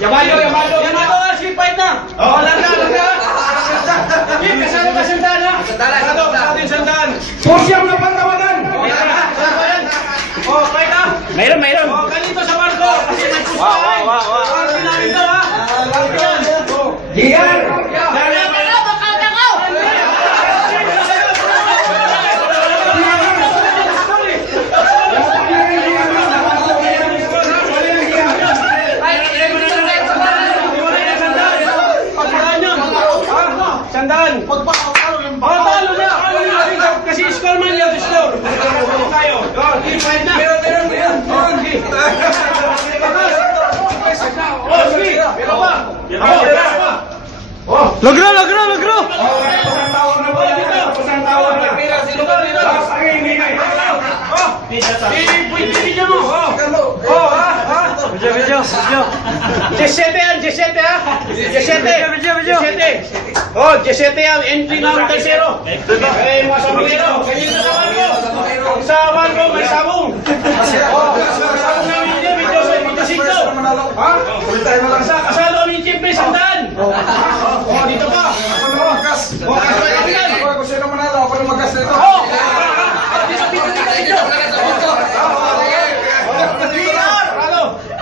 Yamayo, sige, fight na. Oh, larga. Sige, kasama ka sandaan, ha? Kasama yung sandaan. Pusyang na pantawagan. Oh, fight na. Mayroon. Oh, ganito sa barko. Kasi nagpustahin. Wow. Pinamit daw, ha? Gigar. Sandaan! Talo na! Kasi score man yan, score! Tayo! Fight na! Meron! Oh, sige! Meron pa! Logro! Pasang tawag na! Video mo! Video. 17 yan, 17 ha? 17. Oh, 17 yan, entry ng tercero. Eh, mga sabongero. Sa barko, may sabong. Oh, sabong namin niya, video 5. Ha? Kasalo ni Chimpe, sandaan. Oh, dito pa. Oh, Sino manalo? Ako na magas na ito. Oh! Dito.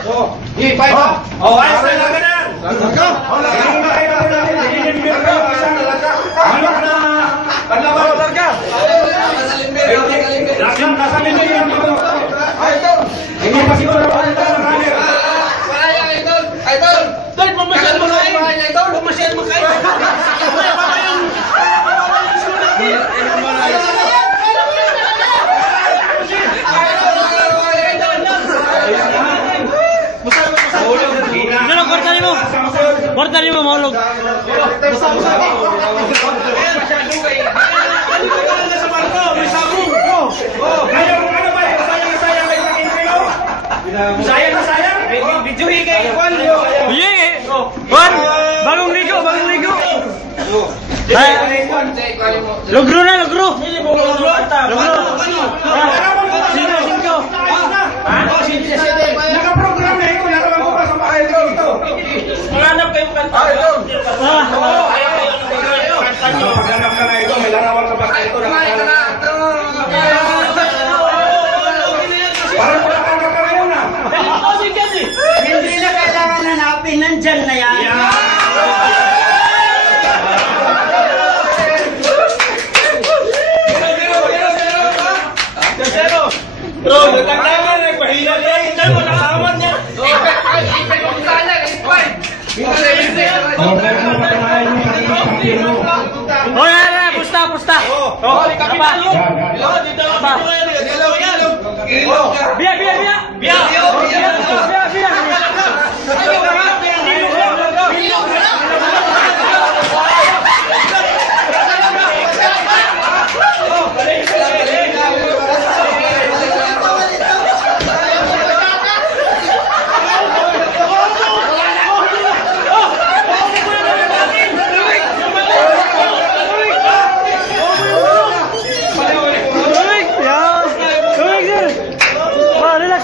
Oh, fight ha? Oh, ayos na, laga na. Korta ni mo maulog. Sayang. Videohi kay Juan. Juan, bagong ligo. Logro na. Nakaprogram na ito. Nakaman ko pa sa bahay ito. Malanap kayo kanta. Paghanap ka na ito. May larawan ka pa sa ito. Parang wala kang kakaroon na. Hindi na kailangan hanapin, nandyan na yan. Bro, natagdagan na. Pahila niya. Hindi mo nakasaman niya. Pusta. Biya.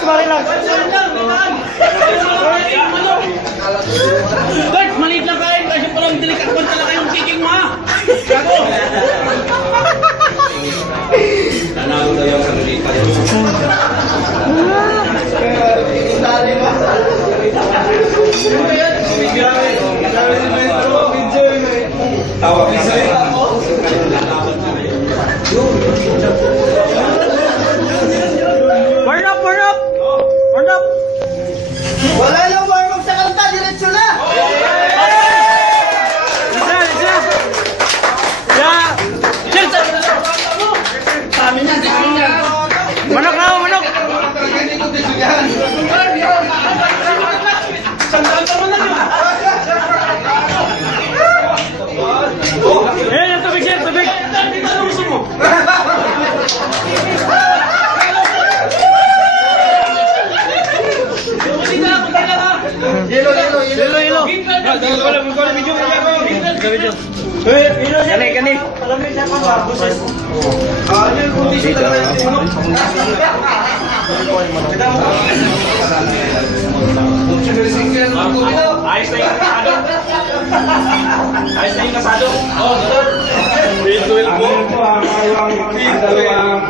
Relax. Guard, maliit lang kayo. Kasi palang delikat mo talaga yung kicking mo, ha? Gago! Nanalo daw yung kanilipan. Tawa ka sa'yo. Warm up. Wala lang warm up sa kanta, diretso na! Manok! Sandal ka man lang yun. Yung tubig. Ano gusto mo? Yelo. Gani. Alam niyo siya pa ba? Ano yung kondisyon talaga yung Ayos na yung kasado. Ayos na yung kasado. Oh, Dodor. Will po. Ang dalawang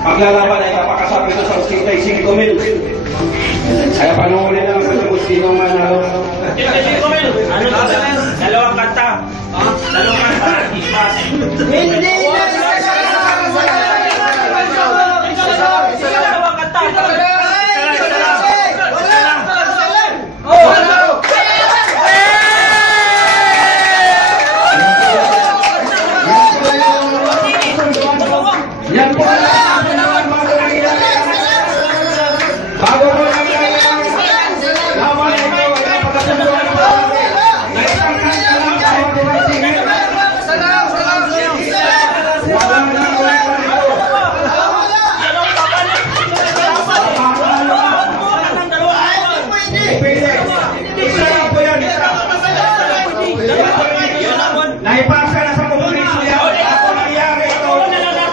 maglalaban ay kapakasabi ito sa 65,000. Kaya panungunin na lang kung sino manalo. Ano to? Dalawang kanta. Dalawang kanta. Ispas. Hindi na Dalawang kanta. Yan po bago po lang naipasa na sa komunismo yan. Ako nangyari ito.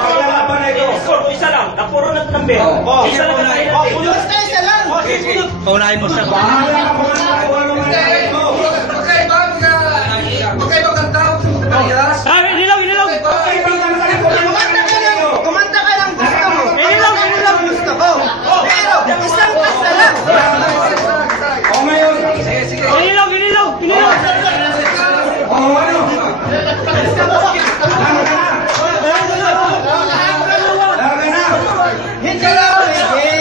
Paglalaban na ito. Isa lang. Napuro na tambi. Isa lang na tayo natin. basta isa lang. Paunahin mo siya. Bahala ka po na kung ano man ito. Inilaw! Kumanta ka lang gusto mo. Inilaw gusto ko. Pero isang kasta lang. O ngayon. Inilaw! O ano? Laga na. Hindi na pwede.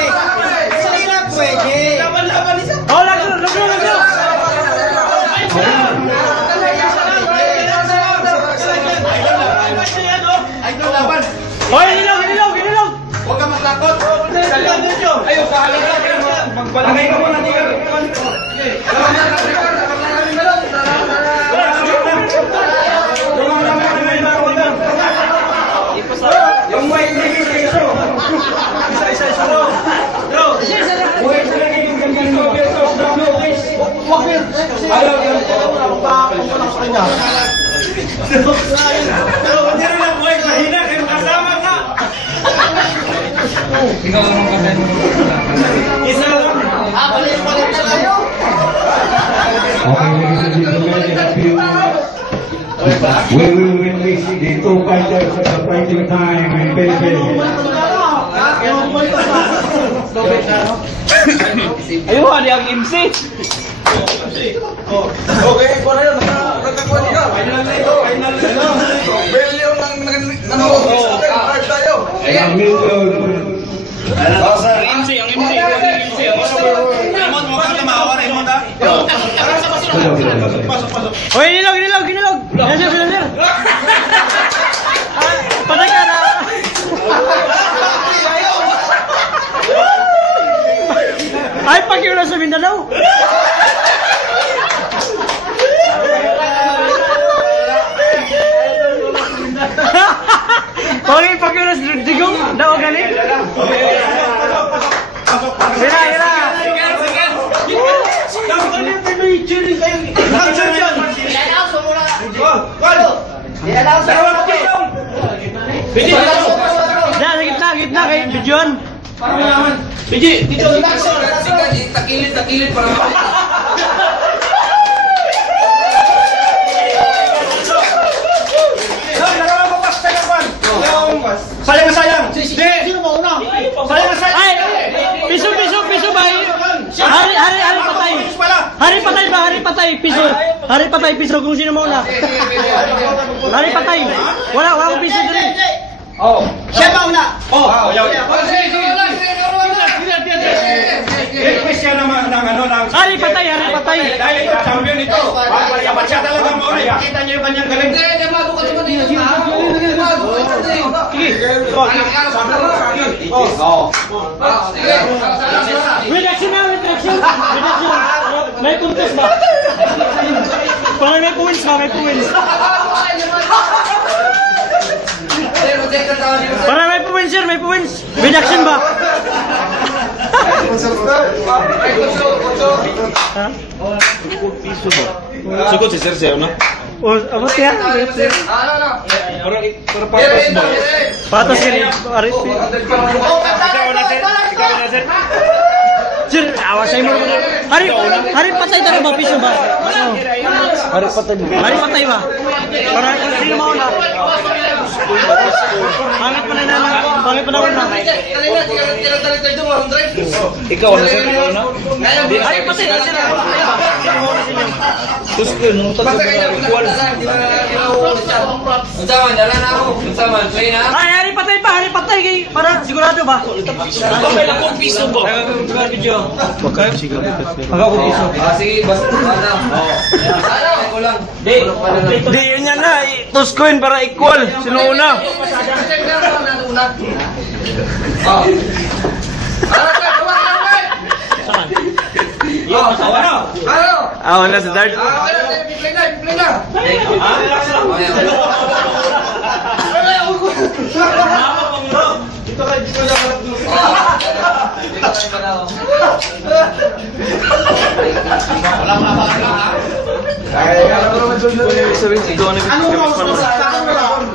Hindi na pwede. Oh, lagro! Hoy, inilaw! Huwag ka matakot. Ayaw, pahala ka. Magbalagay ka muna dito. Yung white living peso. Isa. White living yung peso. Ayaw yan. Pero hindi rin lang white. Mahina kayo kasama ka. Ikaw naman ka tayo. Isa lang. Palit na kayo. Okay, ladies and gentlemen, in a few we will release the two fighters at the fighting time in Philippines. Ayun, ano yung MC? Okay, ikaw na yun. Nagkakuha niya. Final na ito. Bell yung nanonood tayo. And Milton. MC. Raymond, mo ka tumawa, Raymond, ha? Hoy, inilaw! Yan, sir. Patay ka na! Ay, pag-iw na sa Mindanao! Okay, pag-iw na sa Digong! Daw galing! Hira! Gitna kay Bidyon. Bidji, dito. Takilid para Sayang na sayang! Sino ba una? Sayang na sayang! Ay! Piso ba? Hari patay, piso kung sino mauna. Hari patay. Wala akong piso din. Siya ba una? Request siya naman ng Hari patay. dahil ito, champion ito. Dapat siya talaga mauna. Kita niyo yung kanyang galing. Redaction. May puntos ba? Parang may points ba? Parang may points, sir. Redaction ba? Ha? Sugod si Sir Seo, no? O, abot yan. Patas ka rin. Ikaw na, sir. Sir, awas sa'yo mo. Hari patay tayo ba? Piso ba? Hari patay ba? Para sino mauna? Pangit pa na na. Ikaw na sir, ikaw na. Hari patay na sila. Terus ko nung tatlo na equal. Ay, hari patay pa, hari patay kay para sigurado ba? Kapay lang kung piso ba? Sige, basta ko lang. Di, yun yan na. Toss coin para equal. Sino una? Ako na sa dart.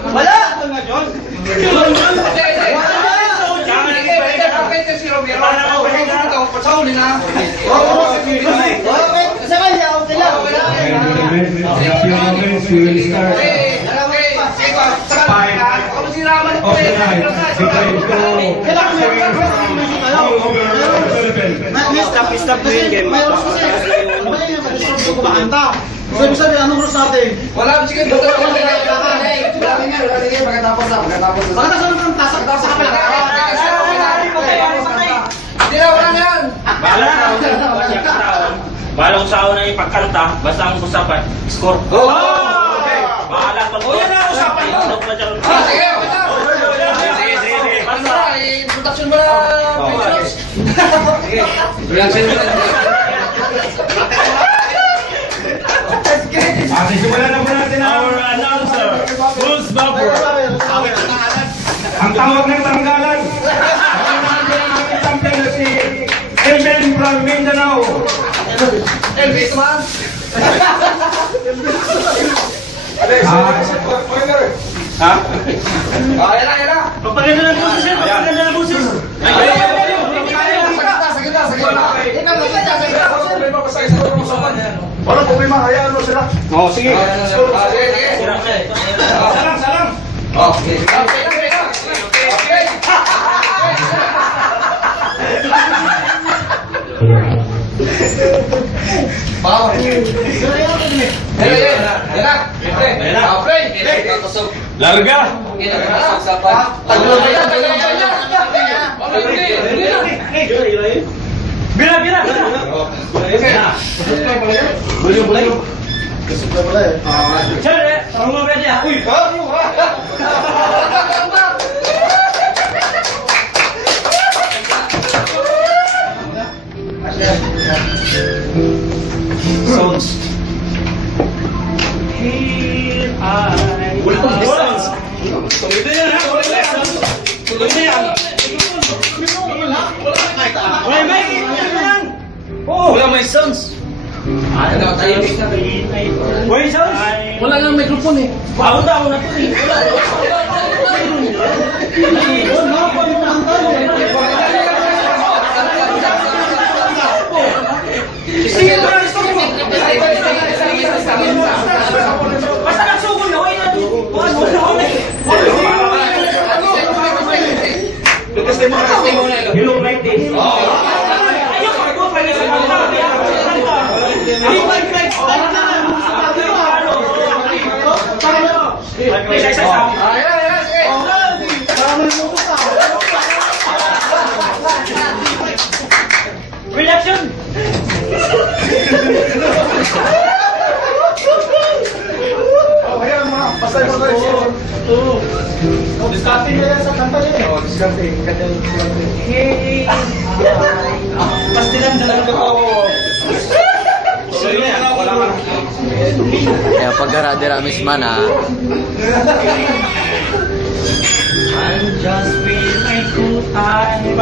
Wala! Sa kanya, okay lang. And in a few moments, we will start of the night. Stop na yung game. Sabi sabi, anong rules natin? Wala, sige. Pagkatapos na. Pagkatapos ng tasak-tasak ka lang. Hindi na, wala na yan. Bahala kung saan na ipagkanta, basta ang usapan, score. Bahala pag... yan na, usapan ko! Sige, okay na. Sige. Basta, production mo na. Reaction mo na. Simulan na po natin Our announcer, Bruce Buffer. ang tawag ng tanggalan. Ang champion na si Elvin from Mindanao. Elvis man. Ha? Yan na. Pagpaganda ng buses, sir. Pagpaganda ng buses. Walang problema, hayaan mo sila. Oo, sige. Sige. Salam. Okay. Bawal. Larga. Bira. Sir, sarong mo pwede ha? Uy! Sounds. Here I... Sounds. Tuloy na yan, ha? Tuloy na yan. Wait, Mike! Ano yan? Wala may sounds. Wait, sounds? Wala nga microphone eh. Ako na to eh. Basta nagsugod na, wait na. You look like this. Ayoko, go pa rin sa Reaction! Hayaan mo na, pasay mo tayo. Discarding na yan sa kanta niya. Discarding. Pastilan dalang ka po. Kaya pagkaradera misman ha. I'm just being my good time.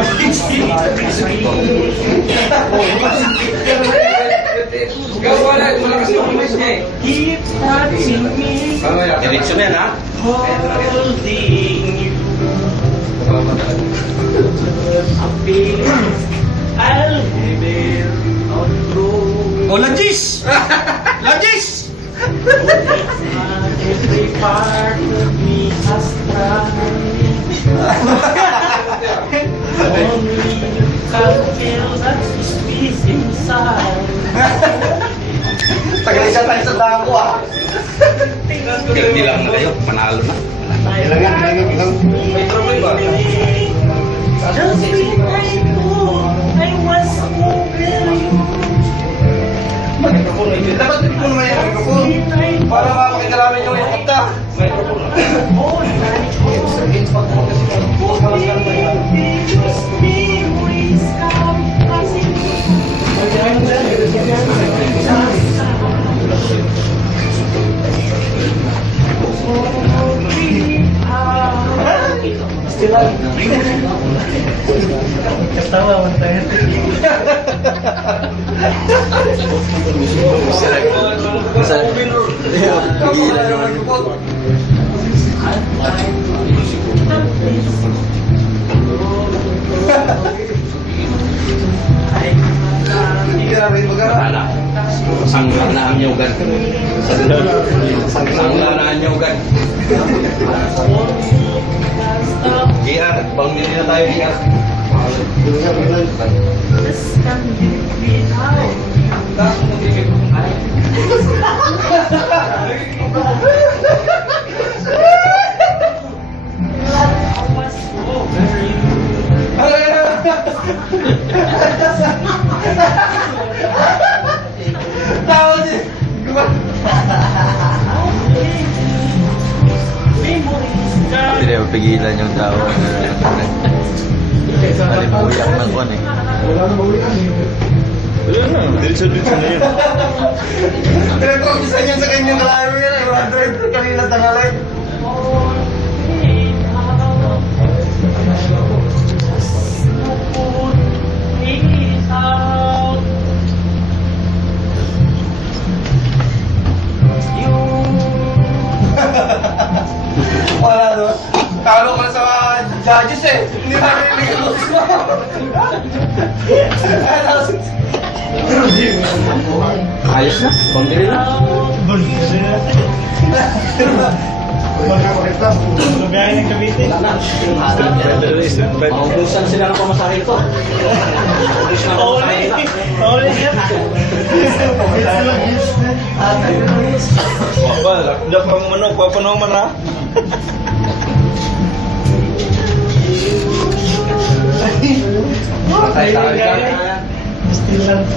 Keep touching me. Diretso na yan, ha? Holding you. I'm feeling I'll be there on road. Oh, Lagis! Lagis! Every part of me has tried. Only you can feel that squeeze inside. Tagal siya tayo sa dako ah. Hindi lang na kayo, panalo na. May problema. Just when I thought I was over you. Dapat hindi ko naman yung mikrofon. Para mapakita namin yung kanta. Sangla na ang nyugan. Sangla na ang nyugan. GR, pamili na tayo GR. Hindi na mapigilan yung tao na malimuyak ng kwan eh. Wala na, diretso-diretso na yun. Pinag-umpisa niya sa kanyang kalaro yan. Android kanina tangalay. Wala no. Talo ka sa judges eh. Hindi na narinig ang boses mo. Ayos na, pamili na. Gaya ng Cavite. Maubusan sila ng pamasahe ko. Ubus na pamasahe nila. Dak pang manok, papanong man ha? Patay tayo dyan.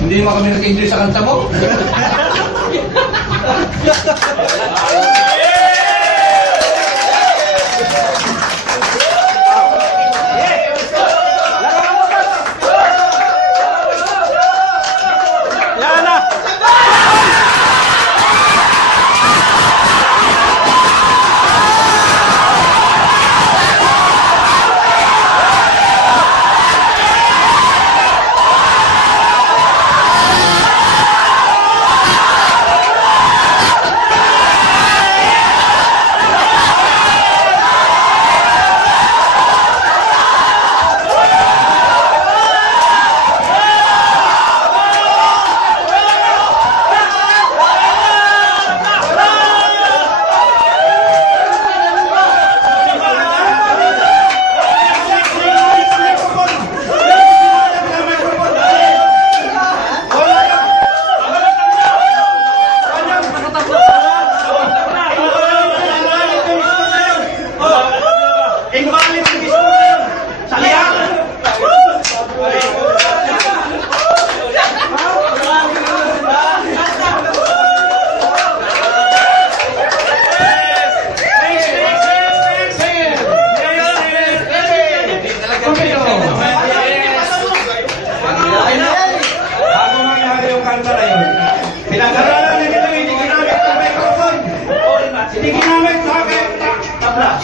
Hindi naman kami nag-enjoy sa kanta mo.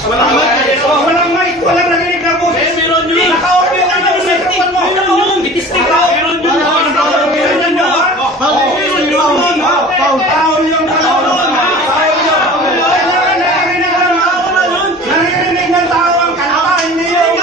Walang mic, walang narinig na boses. Meron yun. Naka-open na yung microphone mo. Meron yun. Bitistik ka. Meron yun. Meron yun. Paul yung kalulun. Narinig ng tao ang kalapa. Hindi yun.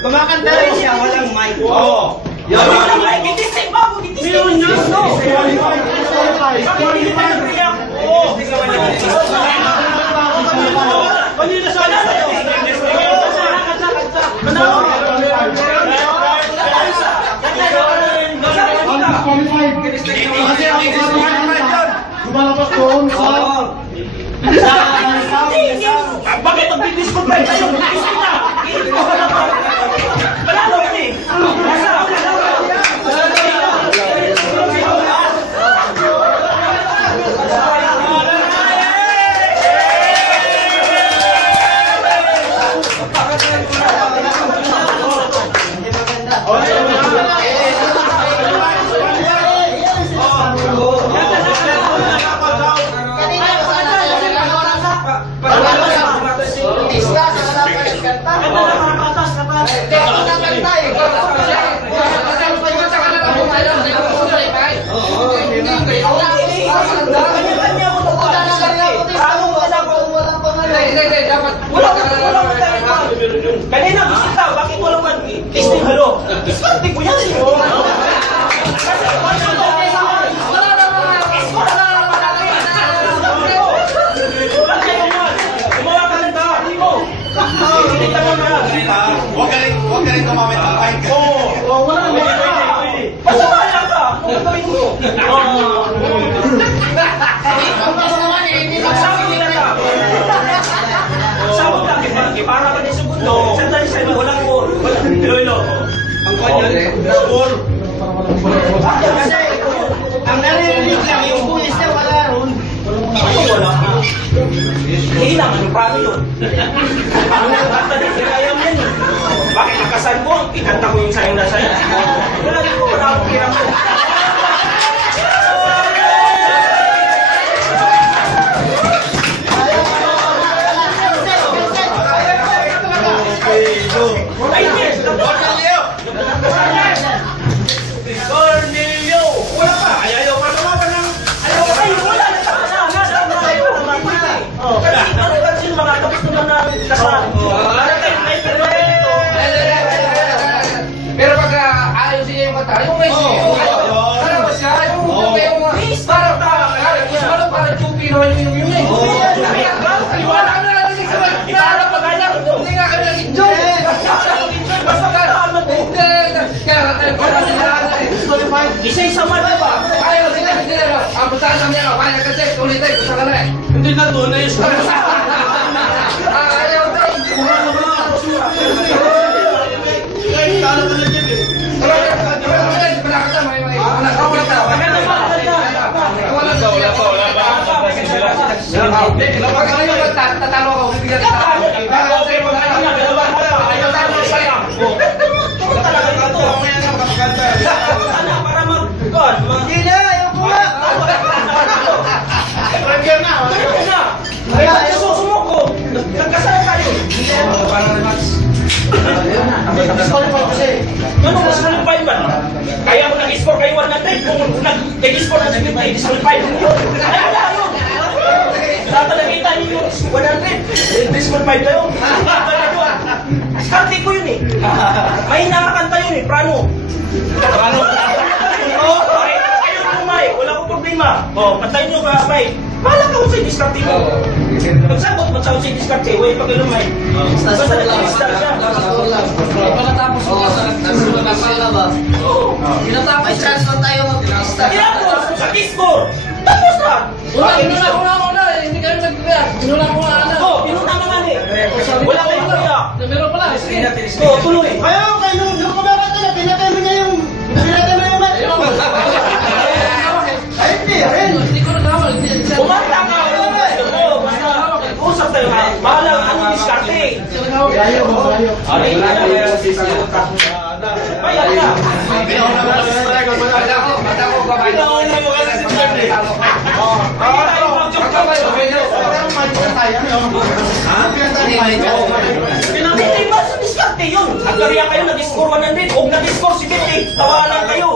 Kumakanta rin siya, walang mic. Oo. Yan ang mic. Gitising ba? Gitising. No. Bakit hindi pa nag-react? Oo. Kanina sa bakit mag-disco tayo tayo? Disco na! Panalo yun eh! Kanina bisita, bakit wala man testing halo? Testing ko yan eh. Huwag ka rin kumamit ang mic. Oo, wala na. Basta bahala ka. Kung gawin mo. Sabot nila ka. Sabot ka. Para ka din sa mundo. Sandali sa'yo. Walang mo. Ilo. Ang kanyan, score. Kasi, ang naririnig lang yung buwis niya wala ron. Ano wala ka? Hindi naman yung prano yun. Ano yung kanta din? Kaya yan eh. Bakit nakasan ko? Ikanta ko yung sa'yo na sa'yo. Wala din ko. Wala akong kirang ko. Cornelio! Wala pa! Ayaw pa naman ng... Ayaw pa kayo! Wala na sa kasama! Sa mga kayo naman! Kasi ano ka sino mga tapos naman na kasama? Pero pag ayaw siya yung kanta, yung may siya, para ba siya, yung para chupi naman yung yun eh. Wala na natin sa mga para pag ayaw, hindi nga kami nag-enjoy. Basta ka, Isa-isa man ba? ayaw sila, ang basahan namin yan, kaya kasi, ulitin, basta ka na eh. Hindi na doon na yung score. Ayaw tayo, mura na ba? Tatalo ako, bibigyan kita. Hindi na! Ayaw ko na! Ayaw susumo ko! Nagkasal tayo! Disqualify kasi. Ano mas qualify ba? Kaya mo nag-score kayo 100. Kung nag-score na 50, disqualify mo yun. Ay, wala yun. Tatalagita niyo yung 100. Disqualify tayo. Skarte ko yun eh. May nakakanta yun eh. Prano. Ayun mo, May. Wala ko problema. Patayin nyo ka, May. Bahala ka kung sa'yo diskarte mo. Pagsabot mo sa'yo diskarte, huwag pag-alumay. Basta nag-discard siya. Pagkatapos mo sa nagsulat ba? Oo. Tinatapos chance na tayo mag-start. Tinapos sa discord. Tapos na. Una, hindi kami nag-react. Pinuna ko nga na. Oo, pinuna ka nga eh. Wala kayong kaya. Meron pala, sige. Oo, tuloy. Ayaw, kayo nung kumakanta na, pinatay mo niya yung mat. Ay, Hindi ko nagawal. Kumanta ka. Oo, basta usap tayo ha. Bahala ka ang diskarte. ayaw. Ay, Bayan na. Pinatay ba sa diskarte yun? Nagkariya kayo, nag-score 100. Huwag nag-score 70. Tawanan kayo.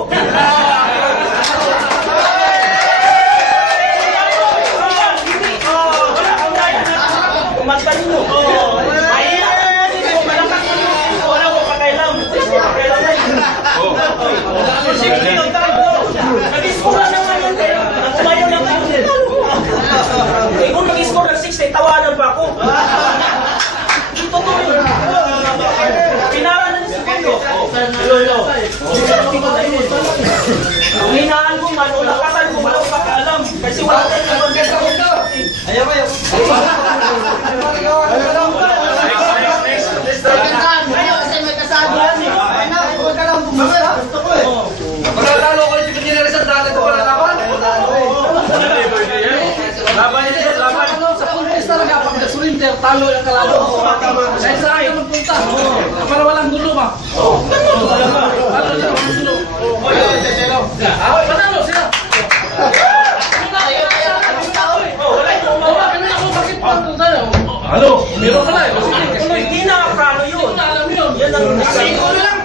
Kumanta ninyo. Mahirap. Wala ko pa kailan. Ayaw, ayaw. Kasi may kasaguan eh. Huwag ka lang bumasa. Gusto ko eh. Magkakalo ko yung pinili sa dati ko pala laban. Laban yun, laban. Sa pulis talaga, pag nag-surrender, talo yung kalaban. Kahit saan ka magpunta. Para walang gulo ba? Talo na walang gulo. Panalo sila. Halo, meron ka na eh. Hindi na prano yun. Hindi na alam yun. Yan ang kasiko na lang.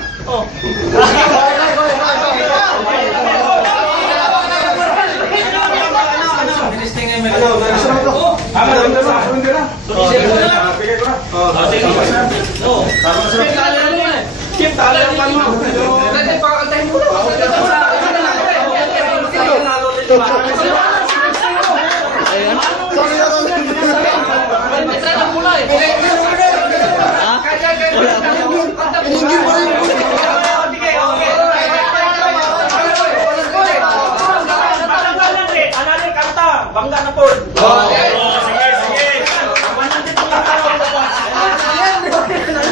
Bangga na po. Sige, sige.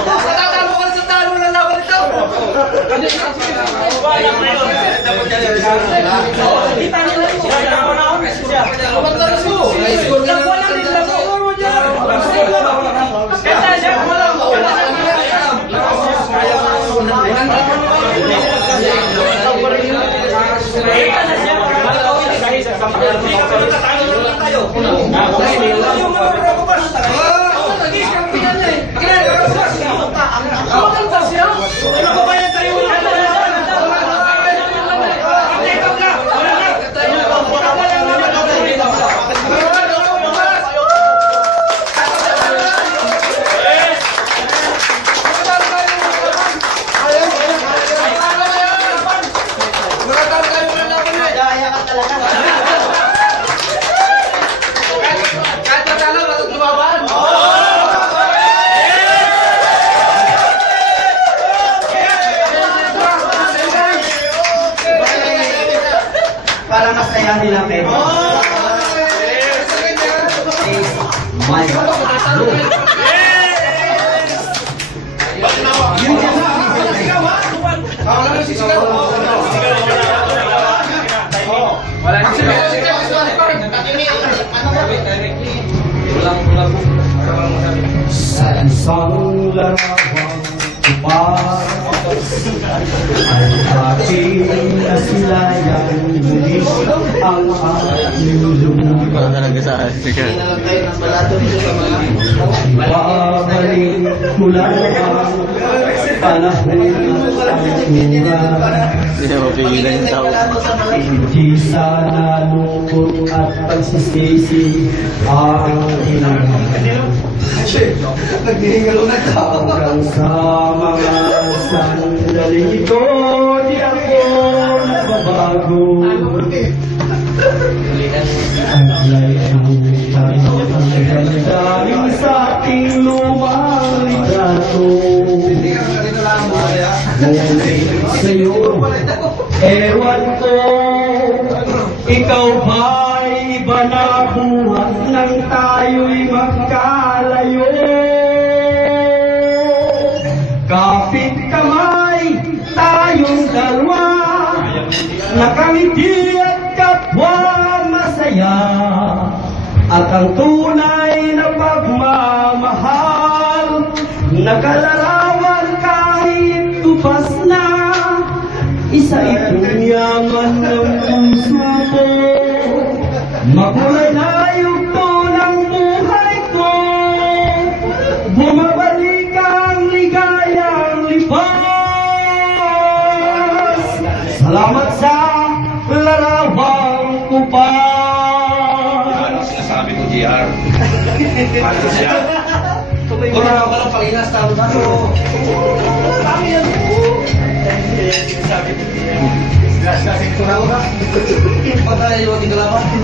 Matatalo ka sa talo na laban ito. Kita nila yun. Kita mo na ako. Matatalo mo. Kaya siya, wala mo. Para masayahin lang kayo. My God. Sa isang larawang tupas ay aking nasilayang muli ang aking lupa. Babalik ko lang ang panahon at mura. Hindi sana lungkot at pagsisisi ang hinahanap. Hanggang sa mga sandali ito, di ako nababago. Ang layutan ang damdamin sa ating lumang litrato. Ngunit sa'yo, ewan ko, ikaw ba'y iba na buhat nang tayo'y magkalayo? Kapit kamay, tayong dalawa, nakangiti at kapwa masaya, at ang tunay na pagmamahal, nakalarawan kahit tupas na, isa itong yaman ng puso ko. Makulay na yugto ng buhay ko, bumabalik ang ligayang lipas. Salamat sa larawang kupas. Sinasabi ko, JR. Paano siya? Wala ka lang panginas talo na.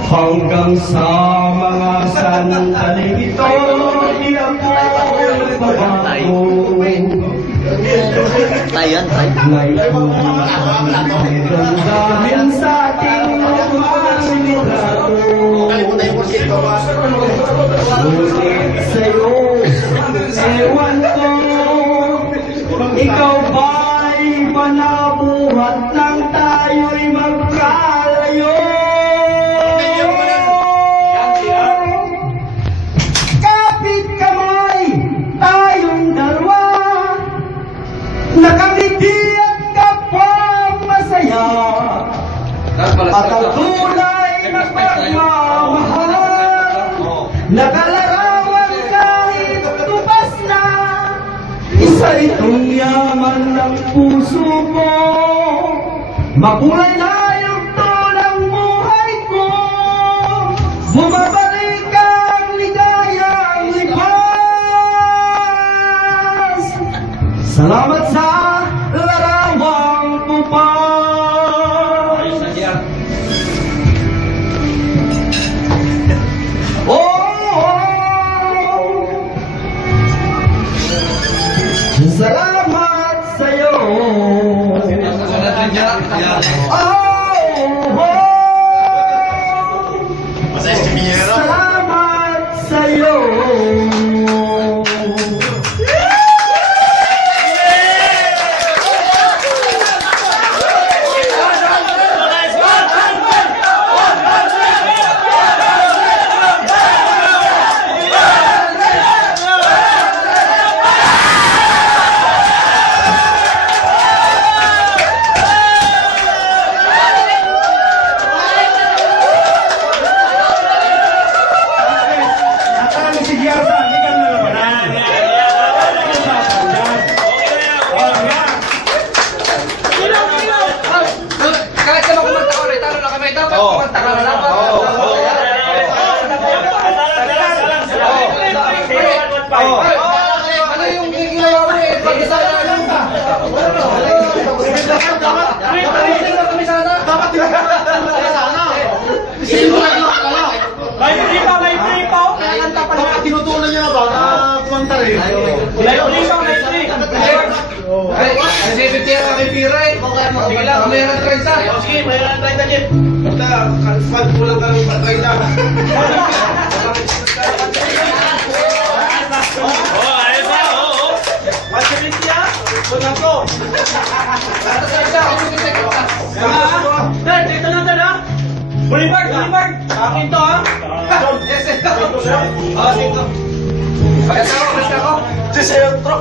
Hanggang sa mga sandaling ito, di ako babago. Tayan, tayan. Layunin sa ating mga litrato. sa'yo, ewan ko, ikaw ba'y manabuhat nang tayo'y magkalayo? Kapit kamay, tayong dalawa, nakangiti at kapwang masaya, at ang tunay na pagmamahal, nakalarawan kahit tupas na, isa itong yaman ng puso ko, makulay na yugto ng buhay ko, bumabalik ang ligayang lipas. Salamat sa larawang tupas. Salamat sa'yo. Salamat sa'yo. Kahit naman kumanta ko, talo na kami. Dapat kumanta ka na lang. Ano yung ginawa mo eh? Pag-isala lang ka. May free pa. Bakit tinutunan niya na ba na kumanta rin? Kasi bibigyan kami pira eh. Sige lang, may ng 30. Sige, may lang 30 din. Basta, kalfad mo lang kami patay na. Ayos na, oo. Matibit niya, punang ko. Dad, dito na, Dad, ha? Bulibard! Akin to, ha? Yes, ito. Dito. Pagkatao, basta ko. Sisayot, bro.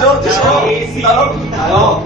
John, sisayot. Talo.